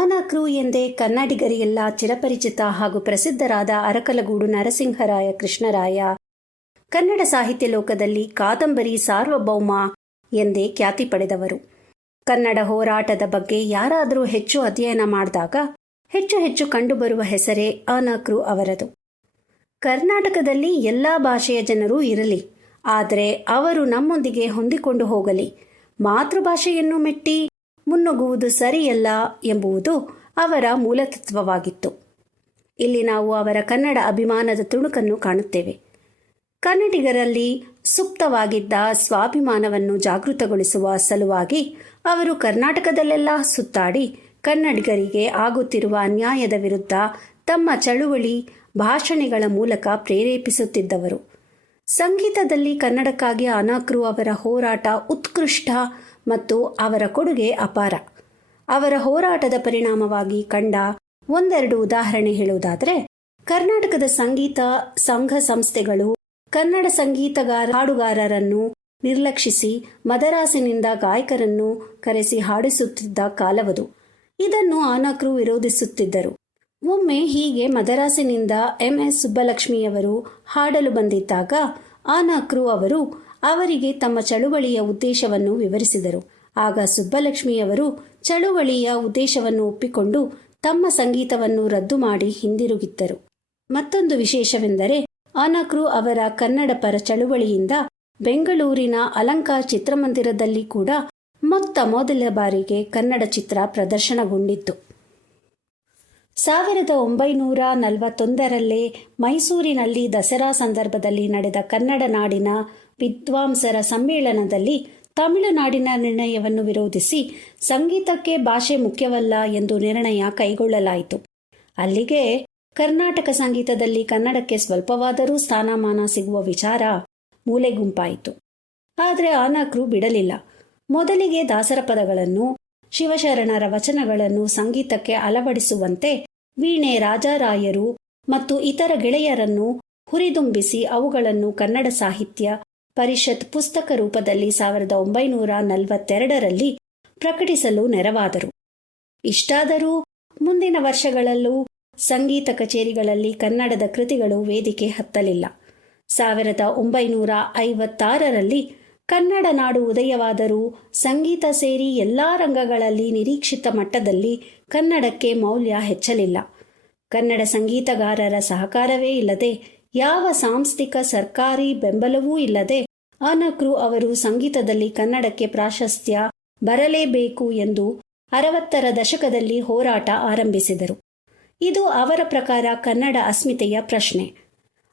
ಆನಕ್ರು ಎಂದೇ ಕನ್ನಡಿಗರಿಗೆಲ್ಲ ಚಿರಪರಿಚಿತ ಹಾಗೂ ಪ್ರಸಿದ್ಧರಾದ ಅರಕಲಗೂಡು ನರಸಿಂಹರಾಯ ಕೃಷ್ಣರಾಯ ಕನ್ನಡ ಸಾಹಿತ್ಯ ಲೋಕದಲ್ಲಿ ಕಾದಂಬರಿ ಸಾರ್ವಭೌಮ ಎಂದೇ ಖ್ಯಾತಿ ಪಡೆದವರು. ಕನ್ನಡ ಹೋರಾಟದ ಬಗ್ಗೆ ಯಾರಾದರೂ ಹೆಚ್ಚು ಅಧ್ಯಯನ ಮಾಡಿದಾಗ ಹೆಚ್ಚು ಹೆಚ್ಚು ಕಂಡುಬರುವ ಹೆಸರೇ ಆನಕ್ರು ಅವರದು. ಕರ್ನಾಟಕದಲ್ಲಿ ಎಲ್ಲ ಭಾಷೆಯ ಜನರೂ ಇರಲಿ, ಆದರೆ ಅವರು ನಮ್ಮೊಂದಿಗೆ ಹೊಂದಿಕೊಂಡು ಹೋಗಲಿ, ಮಾತೃಭಾಷೆಯನ್ನು ಮೆಟ್ಟಿ ಮುನ್ನುಗ್ಗುವುದು ಸರಿಯಲ್ಲ ಎಂಬುದು ಅವರ ಮೂಲತತ್ವವಾಗಿತ್ತು. ಇಲ್ಲಿ ನಾವು ಅವರ ಕನ್ನಡ ಅಭಿಮಾನದ ತುಣುಕನ್ನು ಕಾಣುತ್ತೇವೆ. ಕನ್ನಡಿಗರಲ್ಲಿ ಸುಪ್ತವಾಗಿದ್ದ ಸ್ವಾಭಿಮಾನವನ್ನು ಜಾಗೃತಗೊಳಿಸುವ ಸಲುವಾಗಿ ಅವರು ಕರ್ನಾಟಕದಲ್ಲೆಲ್ಲ ಸುತ್ತಾಡಿ ಕನ್ನಡಿಗರಿಗೆ ಆಗುತ್ತಿರುವ ಅನ್ಯಾಯದ ವಿರುದ್ಧ ತಮ್ಮ ಚಳುವಳಿ ಭಾಷಣಗಳ ಮೂಲಕ ಪ್ರೇರೇಪಿಸುತ್ತಿದ್ದವರು. ಸಂಗೀತದಲ್ಲಿ ಕನ್ನಡಕ್ಕಾಗಿ ಆನಕ್ರು ಅವರ ಹೋರಾಟ ಉತ್ಕೃಷ್ಟ ಮತ್ತು ಅವರ ಕೊಡುಗೆ ಅಪಾರ. ಅವರ ಹೋರಾಟದ ಪರಿಣಾಮವಾಗಿ ಕಂಡ ಒಂದೆರಡು ಉದಾಹರಣೆ ಹೇಳುವುದಾದರೆ, ಕರ್ನಾಟಕದ ಸಂಗೀತ ಸಂಘ ಸಂಸ್ಥೆಗಳು ಕನ್ನಡ ಹಾಡುಗಾರರನ್ನು ನಿರ್ಲಕ್ಷಿಸಿ ಮದರಾಸಿನಿಂದ ಗಾಯಕರನ್ನು ಕರೆಸಿ ಹಾಡಿಸುತ್ತಿದ್ದ ಕಾಲವದು. ಇದನ್ನು ಆನಕ್ರು ವಿರೋಧಿಸುತ್ತಿದ್ದರು. ಒಮ್ಮೆ ಹೀಗೆ ಮದರಾಸಿನಿಂದ MS ಸುಬ್ಬಲಕ್ಷ್ಮಿಯವರು ಹಾಡಲು ಬಂದಿದ್ದಾಗ ಆನಕ್ರು ಅವರು ಅವರಿಗೆ ತಮ್ಮ ಚಳುವಳಿಯ ಉದ್ದೇಶವನ್ನು ವಿವರಿಸಿದರು. ಆಗ ಸುಬ್ಬಲಕ್ಷ್ಮಿಯವರು ಚಳುವಳಿಯ ಉದ್ದೇಶವನ್ನು ಒಪ್ಪಿಕೊಂಡು ತಮ್ಮ ಸಂಗೀತವನ್ನು ರದ್ದು ಮಾಡಿ ಹಿಂದಿರುಗಿದ್ದರು. ಮತ್ತೊಂದು ವಿಶೇಷವೆಂದರೆ, ಆನಕ್ರು ಅವರ ಕನ್ನಡ ಪರ ಚಳುವಳಿಯಿಂದ ಬೆಂಗಳೂರಿನ ಅಲಂಕಾರ್ ಚಿತ್ರಮಂದಿರದಲ್ಲಿ ಕೂಡ ಮೊದಲ ಬಾರಿಗೆ ಕನ್ನಡ ಚಿತ್ರ ಪ್ರದರ್ಶನಗೊಂಡಿತ್ತು. 1941ರಲ್ಲೇ ಮೈಸೂರಿನಲ್ಲಿ ದಸರಾ ಸಂದರ್ಭದಲ್ಲಿ ನಡೆದ ಕನ್ನಡ ನಾಡಿನ ವಿದ್ವಾಂಸರ ಸಮ್ಮೇಳನದಲ್ಲಿ ತಮಿಳುನಾಡಿನ ನಿರ್ಣಯವನ್ನು ವಿರೋಧಿಸಿ ಸಂಗೀತಕ್ಕೆ ಭಾಷೆ ಮುಖ್ಯವಲ್ಲ ಎಂದು ನಿರ್ಣಯ ಕೈಗೊಳ್ಳಲಾಯಿತು. ಅಲ್ಲಿಗೆ ಕರ್ನಾಟಕ ಸಂಗೀತದಲ್ಲಿ ಕನ್ನಡಕ್ಕೆ ಸ್ವಲ್ಪವಾದರೂ ಸ್ಥಾನಮಾನ ಸಿಗುವ ವಿಚಾರ ಮೂಲೆಗುಂಪಾಯಿತು. ಆದರೆ ಆನಕ್ರು ಬಿಡಲಿಲ್ಲ. ಮೊದಲಿಗೆ ದಾಸರ ಪದಗಳನ್ನು, ಶಿವಶರಣರ ವಚನಗಳನ್ನು ಸಂಗೀತಕ್ಕೆ ಅಳವಡಿಸುವಂತೆ ವೀಣೆ ರಾಜಾರಾಯರು ಮತ್ತು ಇತರ ಗೆಳೆಯರನ್ನು ಹುರಿದುಂಬಿಸಿ ಅವುಗಳನ್ನು ಕನ್ನಡ ಸಾಹಿತ್ಯ ಪರಿಷತ್ ಪುಸ್ತಕ ರೂಪದಲ್ಲಿ 1942ರಲ್ಲಿ ಪ್ರಕಟಿಸಲು ನೆರವಾದರು. ಇಷ್ಟಾದರೂ ಮುಂದಿನ ವರ್ಷಗಳಲ್ಲೂ ಸಂಗೀತ ಕಚೇರಿಗಳಲ್ಲಿ ಕನ್ನಡದ ಕೃತಿಗಳು ವೇದಿಕೆ ಹತ್ತಲಿಲ್ಲ. 1956ರಲ್ಲಿ ಕನ್ನಡ ನಾಡು ಉದಯವಾದರೂ ಸಂಗೀತ ಸೇರಿ ಎಲ್ಲ ರಂಗಗಳಲ್ಲಿ ನಿರೀಕ್ಷಿತ ಮಟ್ಟದಲ್ಲಿ ಕನ್ನಡಕ್ಕೆ ಮೌಲ್ಯ ಹೆಚ್ಚಲಿಲ್ಲ. ಕನ್ನಡ ಸಂಗೀತಗಾರರ ಸಹಕಾರವೇ ಇಲ್ಲದೆ, ಯಾವ ಸಾಂಸ್ಥಿಕ ಸರ್ಕಾರಿ ಬೆಂಬಲವೂ ಇಲ್ಲದೆ ಆನಕ್ರು ಅವರು ಸಂಗೀತದಲ್ಲಿ ಕನ್ನಡಕ್ಕೆ ಪ್ರಾಶಸ್ತ್ಯ ಬರಲೇಬೇಕು ಎಂದು 60ರ ದಶಕದಲ್ಲಿ ಹೋರಾಟ ಆರಂಭಿಸಿದರು. ಇದು ಅವರ ಪ್ರಕಾರ ಕನ್ನಡ ಅಸ್ಮಿತೆಯ ಪ್ರಶ್ನೆ.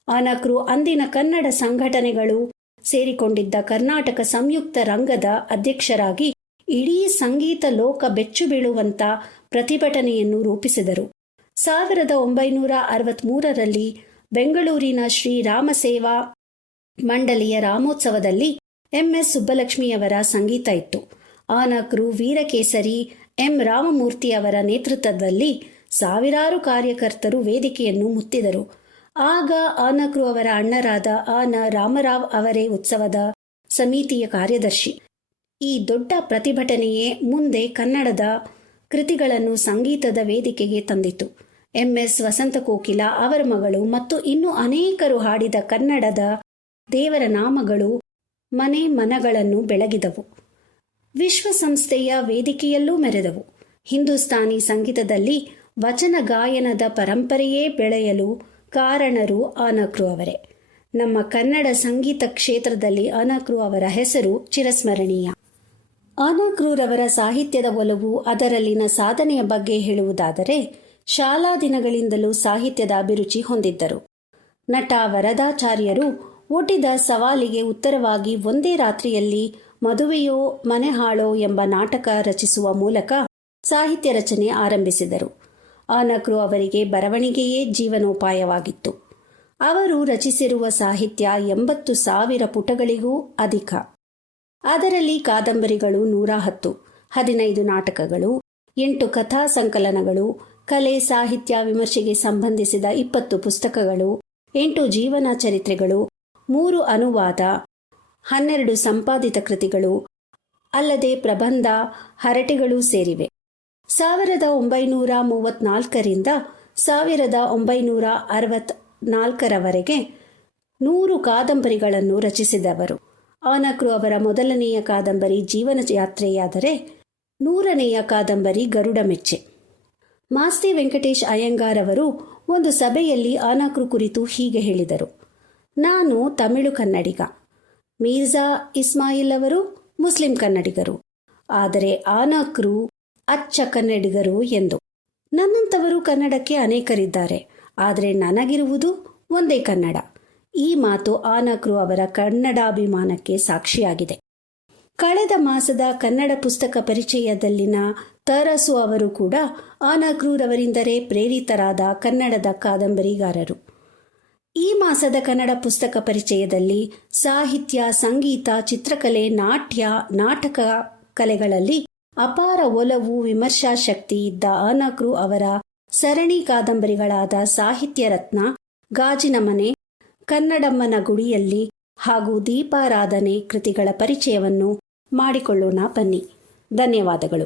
ಆನಕ್ರು ಅಂದಿನ ಕನ್ನಡ ಸಂಘಟನೆಗಳು ಸೇರಿಕೊಂಡಿದ್ದ ಕರ್ನಾಟಕ ಸಂಯುಕ್ತ ರಂಗದ ಅಧ್ಯಕ್ಷರಾಗಿ ಇಡೀ ಸಂಗೀತ ಲೋಕ ಬೆಚ್ಚು ಬೀಳುವಂತ ಪ್ರತಿಭಟನೆಯನ್ನು ರೂಪಿಸಿದರು. 1963ರಲ್ಲಿ ಬೆಂಗಳೂರಿನ ಶ್ರೀರಾಮ ಸೇವಾ ಮಂಡಳಿಯ ರಾಮೋತ್ಸವದಲ್ಲಿ MS ಸುಬ್ಬಲಕ್ಷ್ಮಿಯವರ ಸಂಗೀತ ಇತ್ತು. ಆನಕ್ರು ವೀರಕೇಸರಿ M ರಾಮಮೂರ್ತಿಯವರ ನೇತೃತ್ವದಲ್ಲಿ ಸಾವಿರಾರು ಕಾರ್ಯಕರ್ತರು ವೇದಿಕೆಯನ್ನು ಮುತ್ತಿದರು. ಆಗ ಆನಕ್ರು ಅವರ ಅಣ್ಣರಾದ ರಾಮರಾವ್ ಅವರೇ ಉತ್ಸವದ ಸಮಿತಿಯ ಕಾರ್ಯದರ್ಶಿ. ಈ ದೊಡ್ಡ ಪ್ರತಿಭಟನೆಯೇ ಮುಂದೆ ಕನ್ನಡದ ಕೃತಿಗಳನ್ನು ಸಂಗೀತದ ವೇದಿಕೆಗೆ ತಂದಿತು. MS ವಸಂತಕೋಕಿಲ, ಅವರ ಮಗಳು ಮತ್ತು ಇನ್ನೂ ಅನೇಕರು ಹಾಡಿದ ಕನ್ನಡದ ದೇವರ ನಾಮಗಳು ಮನೆ ಮನಗಳನ್ನು ಬೆಳಗಿದವು. ವಿಶ್ವಸಂಸ್ಥೆಯ ವೇದಿಕೆಯಲ್ಲೂ ಮೆರೆದವು. ಹಿಂದೂಸ್ತಾನಿ ಸಂಗೀತದಲ್ಲಿ ವಚನ ಗಾಯನದ ಪರಂಪರೆಯೇ ಬೆಳೆಯಲು ಕಾರಣರು ಆನಕ್ರು ಅವರೇ. ನಮ್ಮ ಕನ್ನಡ ಸಂಗೀತ ಕ್ಷೇತ್ರದಲ್ಲಿ ಆನಕ್ರು ಅವರ ಹೆಸರು ಚಿರಸ್ಮರಣೀಯ. ಆನಕ್ರುರವರ ಸಾಹಿತ್ಯದ ಒಲವು, ಅದರಲ್ಲಿನ ಸಾಧನೆಯ ಬಗ್ಗೆ ಹೇಳುವುದಾದರೆ, ಶಾಲಾ ದಿನಗಳಿಂದಲೂ ಸಾಹಿತ್ಯದ ಅಭಿರುಚಿ ಹೊಂದಿದ್ದರು. ನಟ ವರದಾಚಾರ್ಯರು ಒಡ್ಡಿದ ಸವಾಲಿಗೆ ಉತ್ತರವಾಗಿ ಒಂದೇ ರಾತ್ರಿಯಲ್ಲಿ ಮದುವೆಯೋ ಮನೆಹಾಳೋ ಎಂಬ ನಾಟಕ ರಚಿಸುವ ಮೂಲಕ ಸಾಹಿತ್ಯ ರಚನೆ ಆರಂಭಿಸಿದರು. ಆನಕ್ರು ಅವರಿಗೆ ಬರವಣಿಗೆಯೇ ಜೀವನೋಪಾಯವಾಗಿತ್ತು. ಅವರು ರಚಿಸಿರುವ ಸಾಹಿತ್ಯ 80,000 ಪುಟಗಳಿಗೂ ಅಧಿಕ. ಅದರಲ್ಲಿ ಕಾದಂಬರಿಗಳು 110, 15 ನಾಟಕಗಳು, 8 ಕಥಾ ಸಂಕಲನಗಳು, ಕಲೆ ಸಾಹಿತ್ಯ ವಿಮರ್ಶೆಗೆ ಸಂಬಂಧಿಸಿದ 20 ಪುಸ್ತಕಗಳು, 8 ಜೀವನ ಚರಿತ್ರೆಗಳು, 3 ಅನುವಾದ, 12 ಸಂಪಾದಿತ ಕೃತಿಗಳು, ಅಲ್ಲದೆ ಪ್ರಬಂಧ, ಹರಟೆಗಳೂ ಸೇರಿವೆ. 1934ರಿಂದ 1964ರವರೆಗೆ 100 ಕಾದಂಬರಿಗಳನ್ನು ರಚಿಸಿದವರು. ಆನಕ್ರು ಅವರ ಮೊದಲನೆಯ ಕಾದಂಬರಿ ಜೀವನ ಯಾತ್ರೆಯಾದರೆ 100ನೆಯ ಕಾದಂಬರಿ ಗರುಡ ಮೆಚ್ಚೆ. ಮಾಸ್ತಿ ವೆಂಕಟೇಶ್ ಅಯ್ಯಂಗಾರ್ ಅವರು ಒಂದು ಸಭೆಯಲ್ಲಿ ಆನಕ್ರು ಕುರಿತು ಹೀಗೆ ಹೇಳಿದರು: ನಾನು ತಮಿಳು ಕನ್ನಡಿಗ, ಮೀರ್ಜಾ ಇಸ್ಮಾಯಿಲ್ ಅವರು ಮುಸ್ಲಿಂ ಕನ್ನಡಿಗರು, ಆದರೆ ಆನಕ್ರು ಅಚ್ಚ ಕನ್ನಡಿಗರು ಎಂದು. ನನ್ನಂಥವರು ಕನ್ನಡಕ್ಕೆ ಅನೇಕರಿದ್ದಾರೆ, ಆದರೆ ನನಗಿರುವುದು ಒಂದೇ ಕನ್ನಡ. ಈ ಮಾತು ಆನಕ್ರು ಅವರ ಕನ್ನಡಾಭಿಮಾನಕ್ಕೆ ಸಾಕ್ಷಿಯಾಗಿದೆ. ಕಳೆದ ಮಾಸದ ಕನ್ನಡ ಪುಸ್ತಕ ಪರಿಚಯದಲ್ಲಿನ ತರಸು ಅವರು ಕೂಡ ಆನಕ್ರೂರವರಿಂದಲೇ ಪ್ರೇರಿತರಾದ ಕನ್ನಡದ ಕಾದಂಬರಿಗಾರರು. ಈ ಮಾಸದ ಕನ್ನಡ ಪುಸ್ತಕ ಪರಿಚಯದಲ್ಲಿ ಸಾಹಿತ್ಯ, ಸಂಗೀತ, ಚಿತ್ರಕಲೆ, ನಾಟ್ಯ, ನಾಟಕ ಕಲೆಗಳಲ್ಲಿ ಅಪಾರ ಒಲವು, ವಿಮರ್ಶಾಶಕ್ತಿ ಇದ್ದ ಆನಕ್ರು ಅವರ ಸರಣಿ ಕಾದಂಬರಿಗಳಾದ ಸಾಹಿತ್ಯ ರತ್ನ, ಗಾಜಿನ ಮನೆ, ಕನ್ನಡಮ್ಮನ ಗುಡಿಯಲ್ಲಿ ಹಾಗೂ ದೀಪಾರಾಧನೆ ಕೃತಿಗಳ ಪರಿಚಯವನ್ನು ಮಾಡಿಕೊಳ್ಳೋಣ ಬನ್ನಿ. ಧನ್ಯವಾದಗಳು.